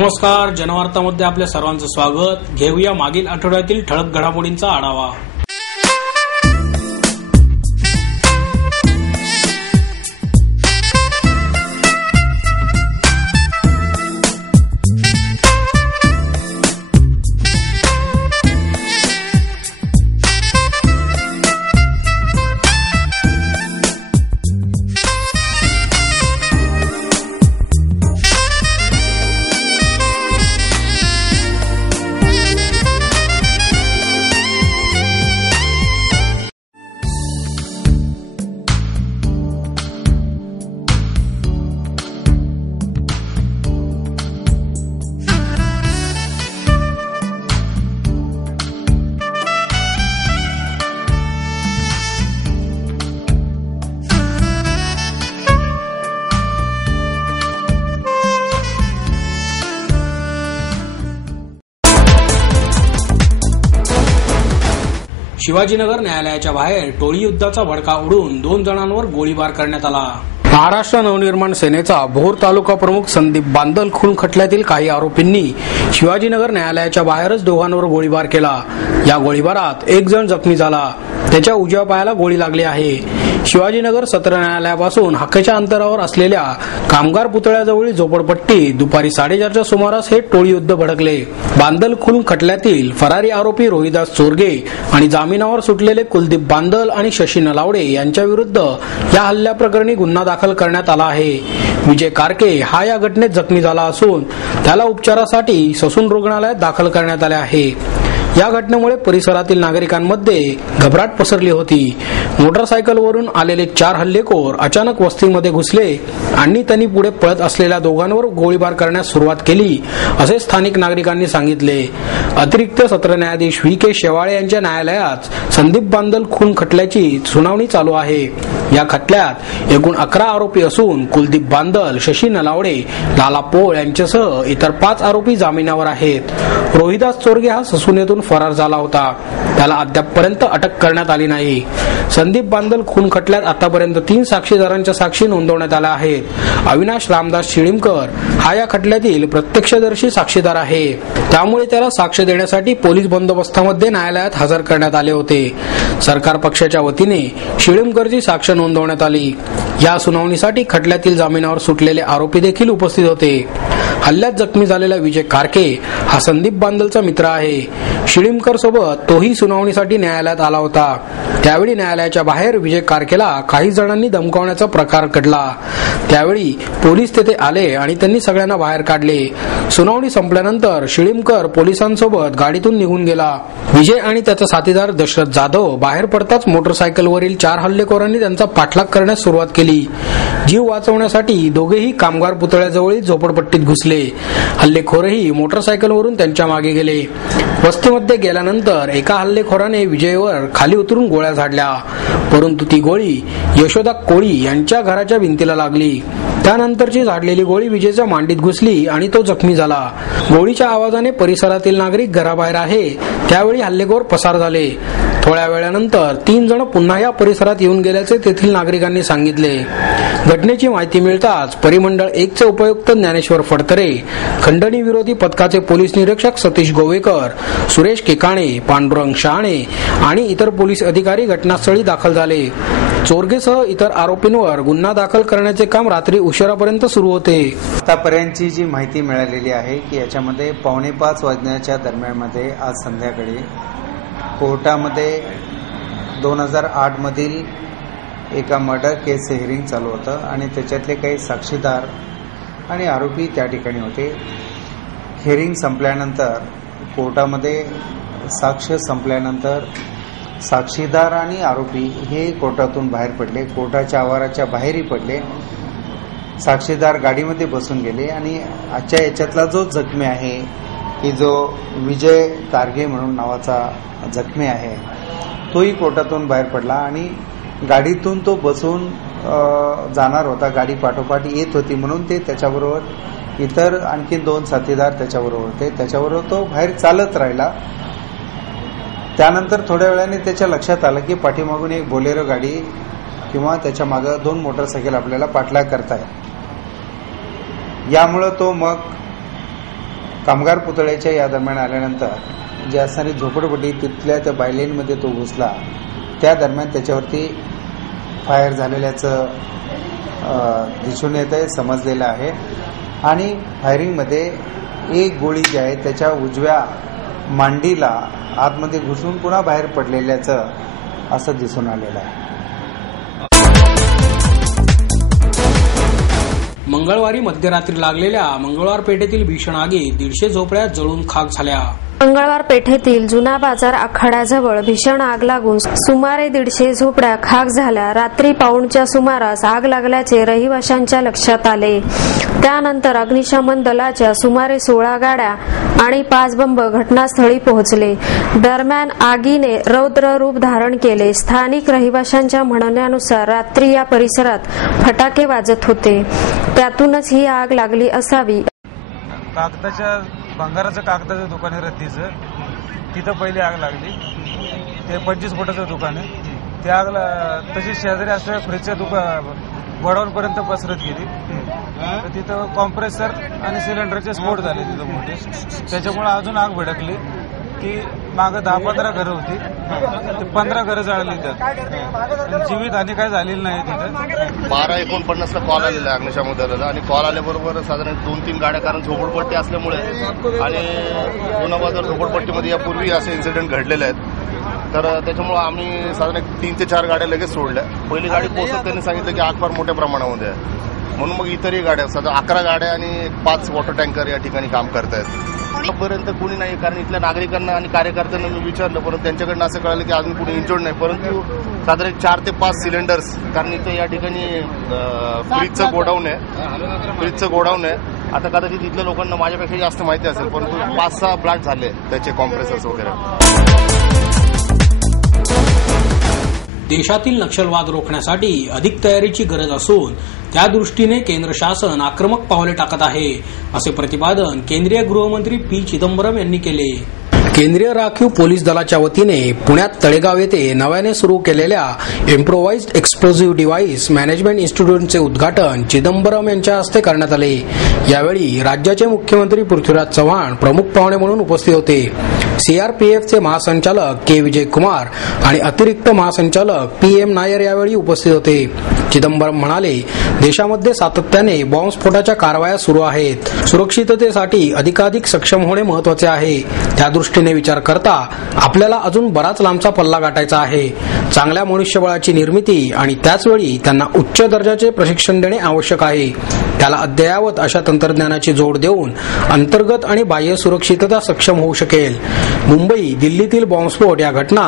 नमस्कार, जनवार्तामध्ये आपल्या सर्वांचं स्वागत। घेऊया मागील आठवड्यातील ठळक घडामोडींचा आढावा। शिवाजीनगर न्यायालयाच्या बाहेर टोळी युद्धाचा भडका उडून 2 जणांवर गोळीबार करण्यात आला। महाराष्ट्र नवनिर्माण सेनेचा भोर तालुका प्रमुख संदीप बांदल खून खटल्यातील काही आरोपींनी शिवाजीनगर न्यायालयाच्या बाहेरच दोघांवर गोळीबार केला। या गोळीबारात एक जण जखमी झाला, त्याच्या उजव्या पायाला गोळी लागली आहे। शिवाजीनगर सत्र न्यायालयापासून हाकेच्या अंतरावर असलेल्या कामगार पुतळ्याजवळील झोपडपट्टी दुपारी 4:30च्या सुमारास हे टोळी युद्ध भडकले। बांदल खून खटल्यातील फरारी आरोपी रोहिदास चोरगे आणि जामिनावर सुटलेले कुलदीप बांदल आणि शशी नलावडे यांच्या विरुद्ध या हल्ल्याप्रकरणी गुन्हा दाखल करण्यात आला आहे। विजय कारके हा या घटनेत जखमी झाला असून त्याला उपचारासाठी ससून रुग्णालयात दाखल करण्यात आले आहे। या घटनेमुळे परिसरातील नागरिकांमध्ये घबराट पसरली होती। मोटरसायकलवरून आलेले 4 हल्लेखोर अचानक वस्तीमध्ये घुसले आणि त्यांनी पुढे पळत असलेल्या दोघांवर गोळीबार करण्यास सुरुवात केली, असे स्थानिक नागरिकांनी सांगितले। अतिरिक्त सत्र न्यायाधीश व्ही.के. शेवाळे यांच्या न्यायालयात संदीप बांदल खून खटल्याची सुनावणी चालू आहे। या खटल्यात एकूण 11 आरोपी असून कुलदीप बांदल, शशी नलावडे, लाला पोळ यांच्यासह इतर 5 आरोपी जामिनावर आहेत। रोहिदास चोरगे हा ससून येथून फरार झाला होता, त्याला अद्यापपर्यंत अटक करण्यात आली नाही। संदीप बांदल खून खटल्यात आतापर्यंत 3 साक्षीदारांच्या साक्षी नोंदवण्यात आल्या आहेत। अविनाश रामदास शिळीमकर हा या खटल्यातील प्रत्यक्षदर्शी साक्षीदार आहे, त्यामुळे त्याला साक्ष देण्यासाठी पोलीस बंदोबस्तामध्ये न्यायालयात हजर करण्यात आले होते। सरकार पक्षाच्या वतीने शिळीमकरची साक्ष नोंदवण्यात आली। या सुनावणीसाठी खटल्यातील जामिनावर सुटलेले आरोपी देखील उपस्थित होते। हल्ल्यात जखमी झालेला विजय कारके हा संदीप बांदलचा मित्र आहे। शिळीमकर सोबत तोही सुनावणीसाठी न्यायालयात आला होता। त्यावेळी न्यायालयाच्या बाहेर विजय कारकेला काही जणांनी धमकावण्याचा प्रकार घडला। त्यावेळी पोलीस तेथे आले आणि त्यांनी सगळ्यांना बाहेर काढले। सुनावणी संपल्यानंतर शिळीमकर पोलिसांसोबत गाडीतून निघून गेला। विजय आणि त्याचा साथीदार दशरथ जाधव बाहेर पडताच मोटरसायकलवरील 4 हल्लेखोरांनी त्यांचा पाठलाग करण्यास सुरुवात केली। जीव वाचवण्यासाठी दोघेही कामगार पुतळ्याजवळील झोपडपट्टीत घुसले। हल्लेखोरही मोटरसायकलवरून त्यांच्या मागे गेले। वस्तीमध्ये गेल्यानंतर एका हल्लेखोराने विजयवर खाली उतरून गोळ्या झाडल्या, परंतु ती गोळी यशोदा कोळी यांच्या घराच्या भिंतीला लागली। त्यानंतरची झाडलेली गोळी विजयच्या मांडीत घुसली आणि तो जखमी झाला। गोळीच्या आवाजाने परिसरातील नागरिक घराबाहेर आहे त्यावेळी हल्लेखोर पसार झाले। थोड्या वेळानंतर 3 जण पुन्हा या परिसरात येऊन गेल्याचे तेथील नागरिकांनी सांगितले। घटनेची माहिती मिळताच परिमंडळ 1 चे उपायुक्त ज्ञानेश्वर फडतरे, खंडणी विरोधी पथकाचे पोलीस निरीक्षक सतीश गोवेकर, सुरेश केकाणे, पांडुरंग शहाणे आणि इतर पोलीस अधिकारी घटनास्थळी दाखल झाले। चोरगेसह इतर आरोपींवर गुन्हा दाखल करण्याचे काम रात्री उशिरापर्यंत सुरू होते। आतापर्यंतची जी माहिती मिळालेली आहे की याच्यामध्ये 4:45 वाजण्याच्या दरम्यानमध्ये आज संध्याकाळी कोर्टामध्ये 2008 मधील एका मर्डर केसचे हिअरिंग चालू होतं आणि त्याच्यातले काही साक्षीदार आणि आरोपी त्या ठिकाणी होते। हिअरिंग संपल्यानंतर कोर्टामध्ये साक्ष संपल्यानंतर साक्षीदार आणि आरोपी हे कोर्टातून बाहेर पडले, कोर्टाच्या आवाराच्या बाहेरही पडले। साक्षीदार गाडीमध्ये बसून गेले आणि आजच्या याच्यातला जो जखमी आहे की जो विजय कारगे म्हणून नावाचा जखमी आहे तोही कोर्टातून बाहेर पडला आणि गाडीतून तो बसून जाणार होता, गाडी पाठोपाठ येत होती म्हणून ते त्याच्याबरोबर इतर आणखी 2 साथीदार त्याच्याबरोबर होते, त्याच्याबरोबर तो बाहेर चालत राहिला। त्यानंतर थोड्या वेळाने त्याच्या लक्षात आलं की पाठीमागून एक बोलेरो गाडी किंवा त्याच्या मागे 2 मोटरसायकल आपल्याला पाठलाग करताय। यामुळे तो मग कामगार पुतळ्याच्या या दरम्यान आल्यानंतर जी असणारी झोपडपट्टी तिथल्या त्या बायलेनमध्ये तो घुसला. त्या दरम्यान त्याच्यावरती फायर झालेल्याचं दिसून येत आहे, समजलेलं आहे. आणि फायरिंगमध्ये एक गोळी जी आहे त्याच्या उजव्या मांडीला आतमध्ये घुसून पुन्हा बाहेर पडलेल्याचं असं दिसून आलेलं आहे. मंगळवारी मध्यरात्री लागलेल्या मंगळवार पेठेतील भीषण आगीत 150 झोपड्या जळून खाक झाल्या. मंगळवार पेठेतील जुना बाजार आखाड्याजवळ भीषण आग लागून सुमारे 150 झोपड्या खाक झाल्या. रात्री पाऊणच्या सुमारास आग लागल्याचे रहिवाशांच्या लक्षात आले. त्यानंतर अग्निशमन दलाच्या सुमारे 16 गाड्या आणि 5 बंब घटनास्थळी पोहोचले. दरम्यान आगीने रौद्र रूप धारण केले. स्थानिक रहिवाशांच्या म्हणण्यानुसार रात्री या परिसरात फटाके वाजत होते, त्यातूनच ही आग लागली असावी. भंगाराचं कागदाचं दुकान आहे रद्दीचं, तिथं पहिली आग लागली. ते 25 फुटाचं दुकान आहे. त्या आगला तशी शेजारी असलेल्या फ्रीजच्या गोडाऊनपर्यंत पसरत गेली. तर तिथं कॉम्प्रेसर आणि सिलेंडरचे स्फोट झाले तिथं मोठे. त्याच्यामुळे अजून आग भडकली की मागं 10-15 घरं होती, ते 15 घरं जळाली. त्यात जीवितहानी काय झालेली नाही. तिथं 12:49 कॉल आलेला आहे अग्निशमन दलाला. आणि कॉल आल्याबरोबर साधारण 2-3 गाड्या, कारण झोपडपट्टी असल्यामुळे आणि जुना बाजार झोपडपट्टीमध्ये यापूर्वी असे इन्सिडेंट घडलेले आहेत. तर त्याच्यामुळे आम्ही साधारण 3 ते 4 गाड्या लगेच सोडल्या. पहिली गाडी पोहोचत त्यांनी सांगितलं की आग फार मोठ्या प्रमाणामध्ये आहे, म्हणून मग इतरही गाड्या, साधारण 11 गाड्या आणि 5 वॉटर टँकर या ठिकाणी काम करतायत. आतापर्यंत कोणी नाही, कारण इथल्या नागरिकांना आणि कार्यकर्त्यांना मी विचारलं, परंतु त्यांच्याकडनं असं कळालं की अजून कोणी इंजोर्ड नाही. परंतु साधारण 4 ते 5 सिलेंडर्स, कारण इथं या ठिकाणी फ्रीजचं गोडाऊन आहे. आता कदाचित इथल्या लोकांना माझ्यापेक्षा जास्त माहिती असेल, परंतु 5-6 ब्लास्ट झाले त्याचे कॉम्प्रेसर्स वगैरे. देशातील नक्षलवाद रोखण्यासाठी अधिक तयारीची गरज असून त्या दृष्टीने केंद्र शासन आक्रमक पावले टाकत आहे, असे प्रतिपादन केंद्रीय गृहमंत्री पी चिदंबरम यांनी केले. केंद्रीय राखीव पोलीस दलाच्या वतीने पुण्यात तळेगाव येथे नव्याने सुरू केलेल्या इम्प्रोवाइज्ड एक्सप्लोजिव्ह डिव्हाइस मॅनेजमेंट इन्स्टिट्यूटचे उद्घाटन चिदंबरम यांच्या हस्ते करण्यात आले. यावेळी राज्याचे मुख्यमंत्री पृथ्वीराज चव्हाण प्रमुख पाहुणे म्हणून उपस्थित होते. सीआरपीएफचे महासंचालक के विजय कुमार आणि अतिरिक्त महासंचालक PM नायर यावेळी उपस्थित होते. चिदंबरम म्हणाले, देशामध्ये सातत्याने बॉम्बस्फोटाच्या कारवाया सुरू आहेत. सुरक्षिततेसाठी अधिकाधिक सक्षम होणे महत्वाचे आहे. त्यादृष्टीने विचार करता आपल्याला अजून बराच लांबचा पल्ला गाठायचा आहे. चांगल्या मनुष्यबळाची निर्मिती आणि त्याचवेळी त्यांना उच्च दर्जाचे प्रशिक्षण देणे आवश्यक आहे. त्याला अद्ययावत अशा तंत्रज्ञानाची जोड देऊन अंतर्गत आणि बाह्य सुरक्षितता सक्षम होऊ शकेल. मुंबई दिल्लीतील बॉम्बस्फोट या घटना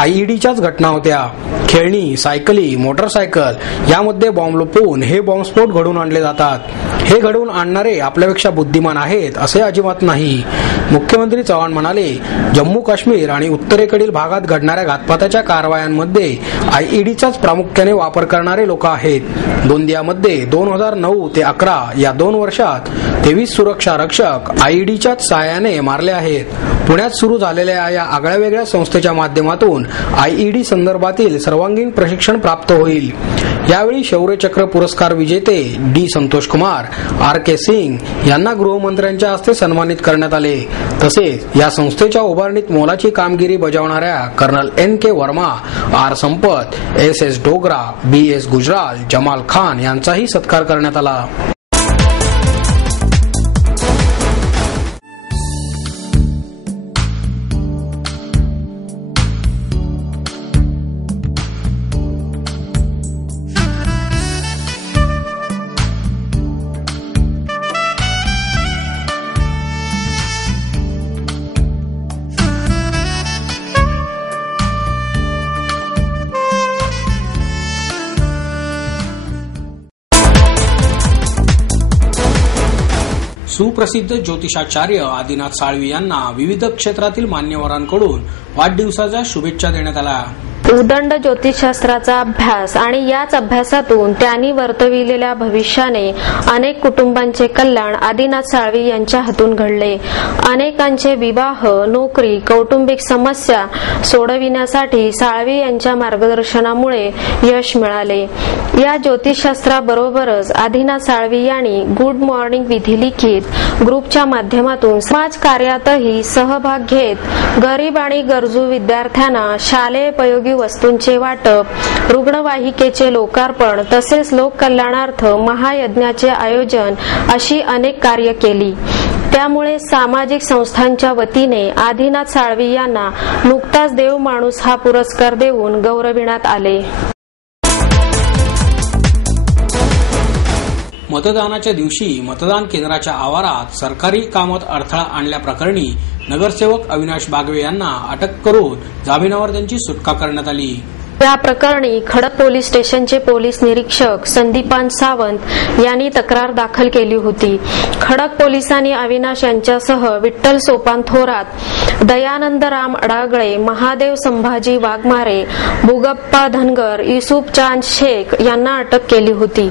IEDच्याच घटना होत्या. खेळणी, सायकली, मोटरसायकल यामध्ये बॉम्ब लपवून हे बॉम्बस्फोट घडवून आणले जातात. हे घडवून आणणारे आपल्यापेक्षा बुद्धिमान आहेत असे अजिबात नाही. मुख्यमंत्री चव्हाण म्हणाले, जम्मू काश्मीर आणि उत्तरेकडील भागात घडणाऱ्या घातपाताच्या कारवायांमध्ये IEDचाच प्रामुख्याने वापर करणारे लोक आहेत. गोंदियामध्ये 2009 ते 11 या 2 वर्षात 23 सुरक्षा रक्षक IEDच्याच साहाय्याने मारले आहेत. पुण्यात सुरू झालेल्या या आगळ्यावेगळ्या संस्थेच्या माध्यमातून IED संदर्भातील सर्वांगीण प्रशिक्षण प्राप्त होईल. यावेळी शौर्यचक्र पुरस्कार विजेते D. संतोष कुमार, RK सिंग यांना गृहमंत्र्यांच्या हस्ते सन्मानित करण्यात आले. तसेच या संस्थेच्या उभारणीत मोलाची कामगिरी बजावणाऱ्या कर्नल NK वर्मा, R. संपत, SS डोगरा, BS गुजराल, जमाल खान यांचाही सत्कार करण्यात आला. सुप्रसिद्ध ज्योतिषाचार्य आदिनाथ साळवी यांना विविध क्षेत्रातील मान्यवरांकडून वाढदिवसाच्या शुभेच्छा देण्यात आल्या. उदंड ज्योतिषशास्त्राचा अभ्यास आणि याच अभ्यासातून त्यांनी वर्तविलेल्या भविष्याने अनेक कुटुंबांचे कल्याण आदिनाथ साळवी यांच्या हातून घडले. अनेकांचे विवाह, नोकरी, कौटुंबिक समस्या सोडविण्यासाठी साळवी यांच्या मार्गदर्शनामुळे यश मिळाले. या ज्योतिषशास्त्राबरोबरच आदिनाथ साळवी यांनी गुड मॉर्निंग विधी लिखित ग्रुपच्या माध्यमातून समाज कार्यातही सहभाग घेत गरीब आणि गरजू विद्यार्थ्यांना शालेय उपयोगी वस्तूंचे वाटप, रुग्णवाहिकेचे लोकार्पण तसेच लोककल्याणार्थ महायज्ञाचे आयोजन अशी अनेक कार्य केली. त्यामुळे सामाजिक संस्थांच्या वतीने आदिनाथ साळवी यांना नुकताच देव माणूस हा पुरस्कार देऊन गौरविण्यात आले. मतदानाच्या दिवशी मतदान केंद्राच्या आवारात सरकारी कामात अडथळा आणल्याप्रकरणी नगरसेवक अविनाश बागवे यांना अटक करून जामिनावर त्यांची सुटका करण्यात आली. या प्रकरणी खडक पोलीस स्टेशनचे पोलीस निरीक्षक संदीपान सावंत यांनी तक्रार दाखल केली होती. खडक पोलिसांनी अविनाश यांच्यासह विठ्ठल सोपान थोरात, दयानंद राम अडागळे, महादेव संभाजी वाघमारे, बुगप्पा धनगर, युसुफ चांद शेख यांना अटक केली होती.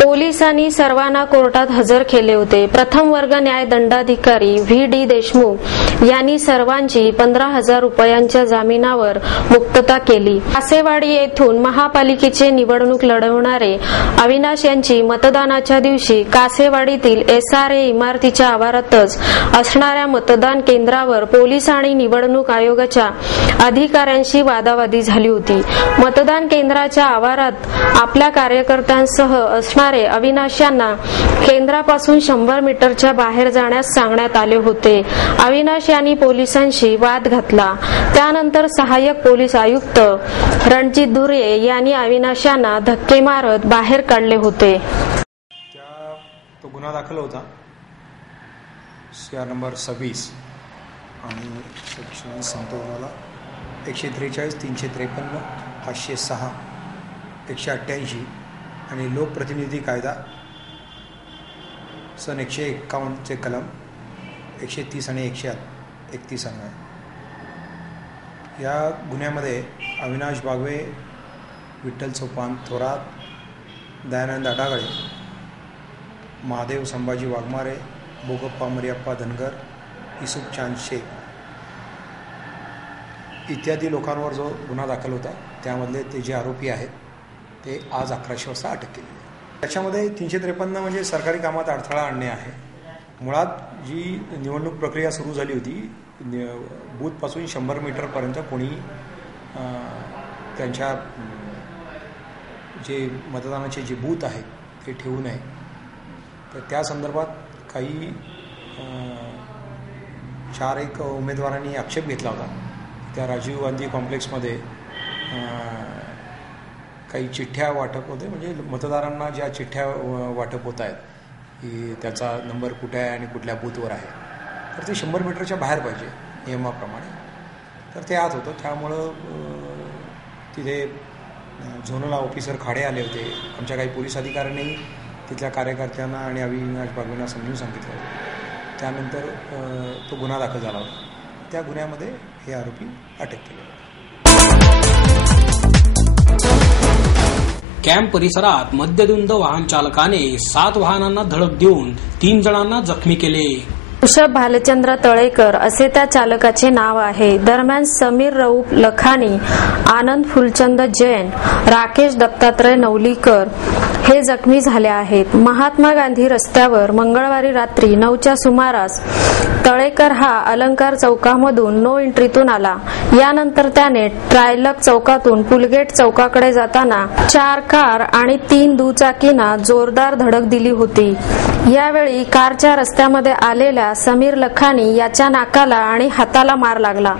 पोलिसांनी सर्वांना कोर्टात हजर केले होते. प्रथम वर्ग न्याय दंडाधिकारी व्ही डी देशमुख यांनी सर्वांची 15,000 रुपयांच्या जामिनावर मुक्तता केली. कासेवाडी येथून महापालिकेची निवडणूक लढवणारे अविनाश यांची मतदानाच्या दिवशी कासेवाडीतील SRA इमारतीच्या आवारातच असणाऱ्या मतदान केंद्रावर पोलीस आणि निवडणूक आयोगाच्या अधिकाऱ्यांशी वादावादी झाली होती. मतदान केंद्राच्या आवारात आपल्या कार्यकर्त्यांसह असणारे अविनाश यांना केंद्रापासून 100 मीटरच्या बाहेर जाण्यास सांगण्यात आले होते. अविनाश यांनी पोलिसांशी वाद घातला. त्यानंतर सहाय्यक पोलीस आयुक्त रणजित धुरे यांनी अविनाश यांना धक्के मारत बाहेर काढले होते. तो गुन्हा दाखल होता CR नंबर 26 आणि सेक्शन संतोषाला 143, 353, 506, 188 आणि लोकप्रतिनिधी कायदा सन 151 कलम 130 आणि 131 अन्वय. या गुन्ह्यामध्ये अविनाश बागवे, विठ्ठल सोपान थोरात, दयानंद अडागळे, महादेव संभाजी वाघमारे, बोगप्पा मरियप्पा धनगर, युसुफ चांद शेख इत्यादी लोकांवर जो गुन्हा दाखल होता त्यामधले ते जे आरोपी आहेत ते आज 11 वाजता अटक केली. त्याच्यामध्ये 353 म्हणजे सरकारी कामात अडथळा आणणे आहे. मुळात जी निवडणूक प्रक्रिया सुरू झाली होती बूथपासून 100 मीटरपर्यंत कोणी त्यांच्या जे मतदानाचे जे बूथ आहेत ते ठेवू नये. तर त्या संदर्भात काही 4 उमेदवारांनी आक्षेप घेतला होता. त्या राजीव गांधी कॉम्प्लेक्समध्ये काही चिठ्ठ्या वाटप होते, म्हणजे मतदारांना ज्या चिठ्ठ्या वाटप होत आहेत की त्याचा नंबर कुठे आहे आणि कुठल्या बूथवर आहे, तर ते 100 मीटरच्या बाहेर पाहिजे नियमाप्रमाणे. तर ते आत होतं. त्यामुळं तिथे झोनल ऑफिसर खाडे आले होते. आमच्या काही पोलीस अधिकाऱ्यांनी तिथल्या कार्यकर्त्यांना आणि अविनाश बागवेंना समजून सांगितलं होतं. त्यानंतर तो गुन्हा दाखल झाला होता. त्या गुन्ह्यामध्ये हे आरोपी अटक केले. कॅम्प परिसरात मद्यधुंद वाहन चालकाने 7 वाहनांना धडक देऊन 3 जणांना जखमी केले. ऋषभ भालचंद्र तळेकर असे त्या चालकाचे नाव आहे. दरम्यान समीर रऊफ लखानी, आनंद फुलचंद जैन, राकेश दत्तात्रय नवलीकर हे जखमी झाले आहेत. महात्मा गांधी रस्त्यावर मंगळवारी रात्री 9च्या सुमारास तळेकर हा अलंकार चौकामधून नो एंट्रीतून आला. यानंतर त्याने ट्रायलक चौकातून पुलगेट चौकाकडे जाताना 4 कार आणि 3 दुचाकींना जोरदार धडक दिली होती. यावेळी कारच्या रस्त्यामध्ये आलेल्या समीर लखानी याच्या नाकाला आणि हाताला मार लागला.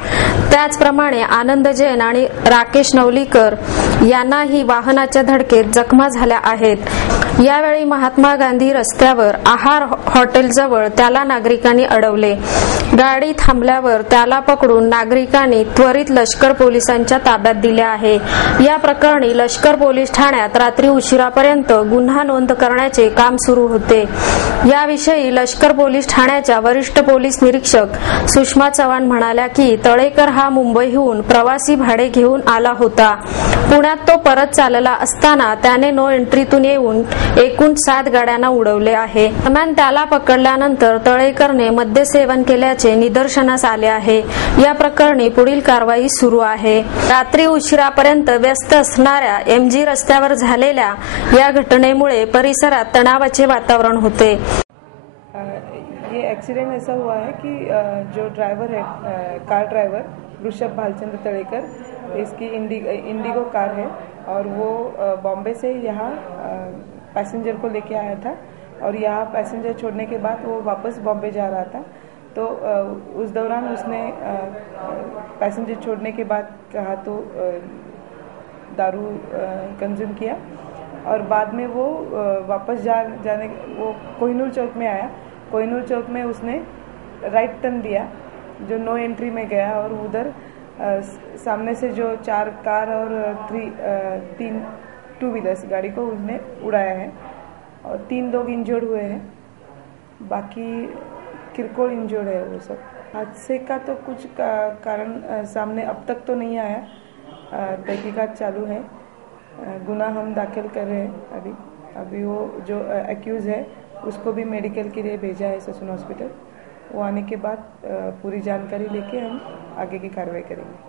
त्याचप्रमाणे आनंद जैन आणि राकेश नवलीकर यांनाही वाहनाच्या धडकेत जखमा झाल्या आहेत. यावेळी महात्मा गांधी रस्त्यावर आहार हॉटेलजवळ त्याला नागरिकांनी अडवले. होते। गाडी थांबल्यावर त्याला पकडून नागरिकांनी त्वरित लष्कर पोलिसांच्या ताब्यात दिले आहे। या प्रकरणी लष्कर पोलीस ठाण्यात रात्री उशिरापर्यंत गुन्हा नोंद करण्याचे काम सुरू होते। याविषयी लष्कर पोलीस ठाण्याच्या वरिष्ठ पोलीस निरीक्षक सुषमा चव्हाण म्हणाल्या की तळेकर हा मुंबईहून प्रवासी भाडे घेऊन आला होता। पुण्यात तो परत चालला असताना त्याने नो एंट्रीतून येऊन एकूण 7 गाड्यांना उडवले आहे। दरम्यान त्याला पकडल्यानंतर तळेकरने मद्यसेवन केल्याचे निदर्शनास आले आहे। या प्रकरणी पुढील कारवाई सुरू आहे। रात्री उशिरापर्यंत व्यस्त असणाऱ्या MG रस्त्यावर झालेल्या या घटनेमुळे परिसरात तणावाचे वातावरण होते। ये एक्सीडेंट ऐसा हुआ है कि जो ड्राइवर है कार ड्राइवर ऋषभ भालचंद्र तड़ेकर, इसकी इंडिगो कार है और वो बॉम्बे से यहाँ पैसेंजर को लेके आया था और यहाँ पैसेंजर छोड़ने के बाद वो वापस बॉम्बे जा रहा था। तो उस दौरान उसने पैसेंजर छोड़ने के बाद कहा तो दारू कंज्यूम किया और बाद में वो वापस जाने वो कोहिनूर चौक में आया। कोहिनूर चौक में उसने राइट टर्न दिया जो नो एंट्री में गया और उधर सामने से जो 4 कार और 3 2 व्हीलर्स गाड़ी को उसने उड़ाया है और 3 लोग इंजर्ड हुए हैं, बाकी किरकोळ इंजर्ड है वो सब। हादसे का तो कुछ कारण सामने अब तक तो नहीं आया, तहकीकात चालू है। गुना हम दाखिल कर रहे हैं अभी वो जो एक्यूज है उसको भी मेडिकल के लिए भेजा है ससून हॉस्पिटल। वो आने के बाद पूरी जानकारी लेके हम आगे की कार्रवाई करेंगे।